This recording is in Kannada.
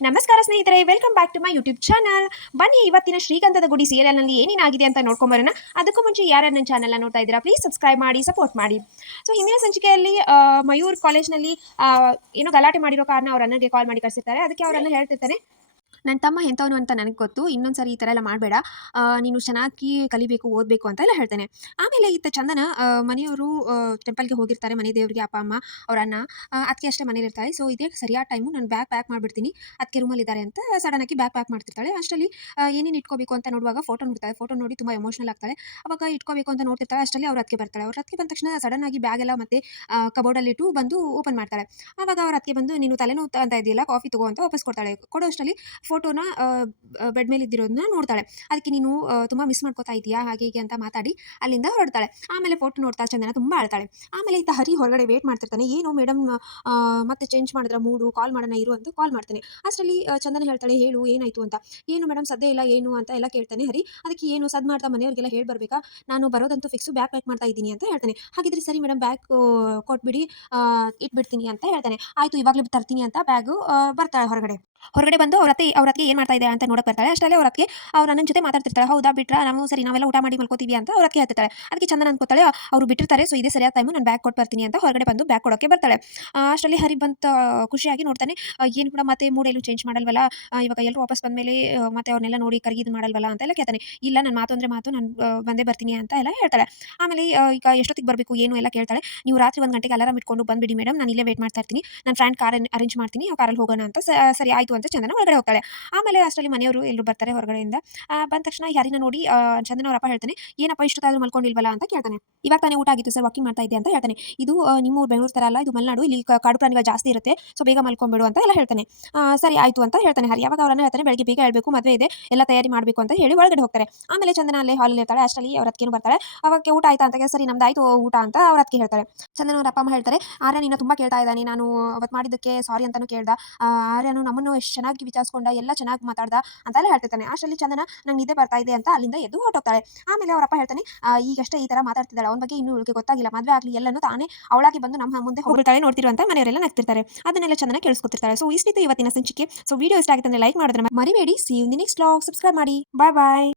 ನಮಸ್ಕಾರ ಸ್ನೇಹಿತರೆ welcome back to my YouTube channel ಬನ್ನಿ, ಇವತ್ತಿನ ಶ್ರೀಗಂಧದ ಗುಡಿ ಸೀರಿಯಲ್ನಲ್ಲಿ ಏನೇನಾಗಿದೆ ಅಂತ ನೋಡ್ಕೊಂಬರೋಣ ಅದಕ್ಕೂ ಮುಂಚೆ ಯಾರ್ಯಾರು ನನ್ನ ಚಾನಲ್ನ ನೋಡ್ತಾ ಇದ್ದೀರಾ ಪ್ಲೀಸ್ ಸಬ್ಸ್ಕ್ರೈಬ್ ಮಾಡಿ ಸಪೋರ್ಟ್ ಮಾಡಿ. ಸೊ ಹಿಂದಿನ ಸಂಚಿಕೆಯಲ್ಲಿ ಮಯೂರ್ ಕಾಲೇಜ್ನಲ್ಲಿ ಏನೋ ಗಲಾಟೆ ಮಾಡಿರೋ ಕಾರಣ ಅವ್ರ ಅಣ್ಣಗೆ ಕಾಲ್ ಮಾಡಿ ಕಳಿಸಿರ್ತಾರೆ. ಅದಕ್ಕೆ ಅವರನ್ನು ಹೇಳ್ತಿರ್ತಾನೆ ನನ್ನ ತಮ್ಮ ಎಂಥವನು ಅಂತ ನನಗೆ ಗೊತ್ತು ಇನ್ನೊಂದು ಸರಿ ಈ ಥರ ಎಲ್ಲ ಮಾಡಬೇಡ. ನೀನು ಚೆನ್ನಾಗಿ ಕಲಿಬೇಕು, ಓದಬೇಕು ಅಂತ ಎಲ್ಲ ಹೇಳ್ತಾನೆ. ಆಮೇಲೆ ಇತ್ತ ಚಂದನ ಮನೆಯವರು ಟೆಂಪಲ್ಗೆ ಹೋಗಿರ್ತಾರೆ, ಮನೆ ದೇವರಿಗೆ ಅಪ್ಪ, ಅಮ್ಮ, ಅವ್ರ ಅಣ್ಣ. ಅದಕ್ಕೆ ಅಷ್ಟೇ ಮನೇಲಿರ್ತಾಳೆ ಸೊ ಇದೇ ಸರಿಯಾದ ಟೈಮು ನಾನು ಬ್ಯಾಗ್ ಪ್ಯಾಕ್ ಮಾಡಿಬಿಡ್ತೀನಿ. ಅದಕ್ಕೆ ರೂಮಲ್ಲಿದ್ದಾರೆ ಅಂತ ಸಡನ್ ಆಗಿ ಬ್ಯಾಗ್ ಪ್ಯಾಕ್ ಮಾಡ್ತಿರ್ತಾಳೆ. ಅಷ್ಟರಲ್ಲಿ ಏನೇನು ಇಟ್ಕೋಬೇಕು ಅಂತ ನೋಡುವಾಗ ಫೋಟೋ ನೋಡ್ತಾಳೆ. ಫೋಟೋ ನೋಡಿ ತುಂಬ ಎಮೋಷನಲ್ ಆಗ್ತಾಳೆ. ಅವಾಗ ಇಟ್ಕೋಬೇಕು ಅಂತ ನೋಡ್ತಿರ್ತಾಳೆ. ಅಷ್ಟರಲ್ಲಿ ಅವ್ರ ಅದಕ್ಕೆ ಬರ್ತಾಳೆ. ಅವ್ರ ಅದಕ್ಕೆ ಬಂದ ತಕ್ಷಣ ಸಡನ್ ಆಗಿ ಬ್ಯಾಗ್ ಎಲ್ಲ ಮತ್ತೆ ಕಬೋರ್ಡಲ್ಲಿ ಇಟ್ಟು ಬಂದು ಓಪನ್ ಮಾಡ್ತಾಳೆ. ಆವಾಗ ಅವ್ರ ಅದಕ್ಕೆ ಬಂದು, ನೀನು ತಲೆನೋವು ಅಂತ ಇದೆಯಲ್ಲ ಕಾಫಿ ತಗೋ ಅಂತ ವಾಪಸ್ ಕೊಡ್ತಾಳೆ. ಕೊಡೋ ಅಷ್ಟರಲ್ಲಿ ಫೋಟೋನ ಬೆಡ್ ಮೇಲೆ ಇದ್ದಿರೋದನ್ನ ನೋಡ್ತಾಳೆ. ಅದಕ್ಕೆ ನೀನು ತುಂಬ ಮಿಸ್ ಮಾಡ್ಕೋತಾ ಇದೀಯಾ? ಹಾಗೆ ಹೀಗೆ ಅಂತ ಮಾತಾಡಿ ಅಲ್ಲಿಂದ ಹೊರಡ್ತಾಳೆ. ಆಮೇಲೆ ಫೋಟೋ ನೋಡ್ತಾ ಚಂದನ ತುಂಬ ಅಳ್ತಾಳೆ. ಆಮೇಲೆ ಈತ ಹರಿ ಹೊರಗಡೆ ವೇಟ್ ಮಾಡ್ತಿರ್ತಾನೆ. ಏನು ಮೇಡಮ್ ಮತ್ತೆ ಚೇಂಜ್ ಮಾಡಿದ್ರ ಮೂಡು ಕಾಲ್ ಮಾಡೋಣ ಇರು ಅಂತ ಕಾಲ್ ಮಾಡ್ತಾನೆ. ಅಷ್ಟರಲ್ಲಿ ಚಂದನ ಹೇಳ್ತಾಳೆ, ಹೇಳು, ಏನಾಯ್ತು ಅಂತ? ಏನು ಮೇಡಮ್ ಸದ್ಯ ಇಲ್ಲ, ಏನು? ಅಂತ ಎಲ್ಲ ಕೇಳ್ತಾನೆ ಹರಿ. ಅದಕ್ಕೆ ಏನು, ಸದ್ ಮಾಡ್ತಾ ಮನೆಯವ್ರಿಗೆಲ್ಲ ಹೇಳಿ ಬರಬೇಕಾ? ನಾನು ಬರೋದಂತೂ ಫಿಕ್ಸು ಬ್ಯಾಗ್ ಪ್ಯಾಕ್ ಮಾಡ್ತಾ ಇದ್ದೀನಿ ಅಂತ ಹೇಳ್ತಾನೆ. ಹಾಗಿದ್ರೆ ಸರಿ ಮೇಡಮ್ ಬ್ಯಾಗ್ ಕೊಟ್ಬಿಡಿ ಇಟ್ಬಿಡ್ತೀನಿ ಅಂತ ಹೇಳ್ತಾನೆ. ಆಯಿತು, ಇವಾಗಲೇ ತರ್ತೀನಿ ಅಂತ ಬ್ಯಾಗು ಬರ್ತಾಳೆ ಹೊರಗಡೆ. ಹೊರಗಡೆ ಬಂದು ಅವ್ರ ಅತ್ತೆ, ಅವ್ರ ಅತ್ತಿಗೆ ಏನು ಮಾಡ್ತಾ ಇದೆ ಅಂತ ನೋಡಕ್ಕೆ ಬರ್ತಾಳೆ. ಅಷ್ಟರಲ್ಲಿ ಅವ್ರ ಅತ್ತಿಗೆ ಅವ್ರ ನನ್ನ ಜೊತೆ ಮಾತಾಡ್ತಿರ್ತಾಳೆ. ಹೌದಾ ಬಿಟ್ರಾ? ನಾವು ಸರಿ, ನಾವೆಲ್ಲ ಊಟ ಮಾಡಿ ಮಲ್ಕೋತೀವಿ ಅಂತ ಅವ್ರ ಹೇಳ್ತಿರ್ತಾಳೆ. ಅದಕ್ಕೆ ಚಂದನ ಅನ್ಕೋತಾಳೆ, ಅವ್ರು ಬಿಟ್ಟಿರ್ತಾರೆ, ಸೊ ಇದೇ ಸರಿಯಾದ ಟೈಮು ನಾನು ಬ್ಯಾಗ್ ಕೊಟ್ಟು ಬರ್ತೀನಿ ಅಂತ ಹೊರಗಡೆ ಬಂದು ಬ್ಯಾಗ್ ಕೊಡೋಕ್ಕೆ ಬರ್ತಾಳೆ. ಅಷ್ಟರಲ್ಲಿ ಹರಿ ಬಂತ ಖುಷಿಯಾಗಿ ನೋಡ್ತಾನೆ ಏನು ಕೂಡ ಮತ್ತೆ ಮೂಡೆಲ್ಲೂ ಚೇಂಜ್ ಮಾಡಲ್ವಲ್ಲ? ಇವಾಗ ಎಲ್ಲರೂ ವಾಪಸ್ ಬಂದಮೇಲೆ ಮತ್ತೆ ಅವ್ರನ್ನೆಲ್ಲ ನೋಡಿ ಕರಗಿದ್ ಮಾಡಲ್ವಲ್ಲ ಅಂತ ಎಲ್ಲ ಕೇಳ್ತಾನೆ. ಇಲ್ಲ ನನ್ನ ಮಾತು ಅಂದರೆ ಮಾತು, ನಾನು ಬಂದೇ ಬರ್ತೀನಿ ಅಂತ ಎಲ್ಲ ಹೇಳ್ತಾಳೆ. ಆಮೇಲೆ ಈಗ ಎಷ್ಟೊತ್ತಿಗೆ ಬರಬೇಕು, ಏನು ಎಲ್ಲ ಕೇಳ್ತಾಳೆ. ನೀವು ರಾತ್ರಿ ಒಂದು ಗಂಟೆಗೆ ಅಲಾರಾಮ್ ಇಟ್ಕೊಂಡು ಬಂದ್ಬಿಡಿ ಮೇಡಮ್ ನಾನು ಇಲ್ಲೇ ವೇಟ್ ಮಾಡ್ತಾ ಇರ್ತೀನಿ. ನನ್ನ ಫ್ರೆಂಡ್ ಕಾರ್ ಅರೇಂಜ್ ಮಾಡ್ತೀನಿ, ಆ ಕಾರಲ್ಲಿ ಹೋಗೋಣ ಅಂತ ಸರಿ, ಆಯಿತು. ಅಂತ ಚಂದನ ಒಳಗಡೆ ಹೋಗ್ತಾಳೆ. ಆಮೇಲೆ ಅಷ್ಟರಲ್ಲಿ ಮನೆಯವರು ಎಲ್ಲರೂ ಬರ್ತಾರೆ ಹೊರಗಡೆಯಿಂದ. ಬಂದ ತಕ್ಷಣ ಯಾರಿನ ನೋಡಿ ಚಂದನ ಅವರಪ್ಪ ಹೇಳ್ತಾನೆ ಏನಪ್ಪ ಇಷ್ಟು ಇಷ್ಟೊತ್ತಾದ್ರೂ ಮಲ್ಕೊಂಡಿಲ್ವಲ್ಲ? ಅಂತ ಕೇಳ್ತಾನೆ. ಇವಾಗ ತಾನೇ ಊಟ ಆಗಿತ್ತು ಸರ್ ವಾಕಿಂಗ್ ಮಾಡ್ತಾ ಇದ್ದೆ ಅಂತ ಹೇಳ್ತಾನೆ. ಇದು ಆ, ನಿಮ್ಮ ಊರು ಬೆಂಗಳೂರು ತರ ಅಲ್ಲ ಇದು ಮಲೆನಾಡು ಇಲ್ಲಿ ಕಾಡು ಪ್ರಾಣಿಗಳು ಜಾಸ್ತಿ ಇರುತ್ತೆ ಸೊ ಬೇಗ ಮಲ್ಕೊಂಡ್ಬಿಡು ಅಂತ ಎಲ್ಲ ಹೇಳ್ತಾನೆ. ಸರಿ ಆಯಿತು ಅಂತ ಹೇಳ್ತಾನೆ ಹರಿ. ಯಾವಾಗ ಅವರನ್ನ ಹೇಳ್ತಾನೆ ಬೆಳಗ್ಗೆ ಬೇಗ ಹೇಳಬೇಕು ಮದುವೆ ಇದೆ ಎಲ್ಲ ತಯಾರಿ ಮಾಡಬೇಕು ಅಂತ ಹೇಳಿ ಒಳಗಡೆ ಹೋಗ್ತಾರೆ. ಆಮೇಲೆ ಚಂದನ ಅಲ್ಲೇ ಹಾಲಲ್ಲಿ ಇರ್ತಾಳೆ ಅಷ್ಟರಲ್ಲಿ ಅವ್ರ ಅದಕ್ಕೇನು ಬರ್ತಾಳೆ. ಅವಾಗ ಊಟ ಆಯ್ತಾ ಅಂತ ಸರಿ ನಮ್ದು ಆಯ್ತು ಊಟ ಅಂತ ಅವ್ರ ಅದಕ್ಕೆ ಹೇಳ್ತಾರೆ. ಚಂದನ ಅವ್ರ ಅಪ್ಪ ಅಮ್ಮ ಹೇಳ್ತಾರೆ ಆರ್ಯ ನೀನು ತುಂಬಾ ಕೇಳ್ತಾ ಇದ್ದಾನೆ ನಾನು ಅವತ್ತು ಮಾಡಿದ್ದಕ್ಕೆ ಸಾರಿ ಅಂತಾನು ಕೇಳ್ದ. ಆರ್ಯನು ನಮ್ಮನ್ನು ಎಷ್ಟು ಚೆನ್ನಾಗಿ ವಿಚಾರಿಸ್ಕೊಂಡ, ಎಲ್ಲ ಚೆನ್ನಾಗಿ ಮಾತಾಡ್ದ ಅಂತೆಲ್ಲ ಹೇಳ್ತಿರ್ತಾನೆ. ಅಷ್ಟರಲ್ಲಿ ಚಂದನ ನಂಗೆ ನಿದ್ದೆ ಬರ್ತಾ ಇದೆ ಅಂತ ಅಲ್ಲಿಂದ ಎದ್ದು ಹೊರಟೋಗ್ತಾಳೆ. ಆಮೇಲೆ ಅವರಪ್ಪ ಹೇಳ್ತಾನೆ ಈಗಷ್ಟೇ ಈ ತರ ಮಾತಾಡ್ತಿದ್ದಾಳೆ. ಅವನ ಬಗ್ಗೆ ಇನ್ನೂ ಇವಳಿಗೆ ಗೊತ್ತಾಗಿಲ್ಲ. ಮದುವೆ ಆಗಲಿ, ಎಲ್ಲನೂ ತಾನೇ ಅವಳಾಗಿ ಬಂದು ನಮ್ಮ ಮುಂದೆ ಹೋಗ್ತಾಳೆ ನೋಡ್ತಿರುವಂತ ಮನೆಯವರೆಲ್ಲ ನಗ್ತಿರ್ತಾರೆ. ಅದನ್ನೆಲ್ಲ ಚಂದನ ಕೇಳಿಸ್ಕೊತಿರ್ತಾರೆ ಸೊ ಇಷ್ಟಿತ್ತು ಇವತ್ತಿನ ಸಂಚಿಕೆ. ಸೊ ವಿಡಿಯೋ ಇಷ್ಟ ಆಗಿತ್ತು ಲೈಕ್ ಮಾಡಿದ್ರೆ ಮರಿಬೇಡಿ. See you next blog subscribe ಮಾಡಿ. Bye bye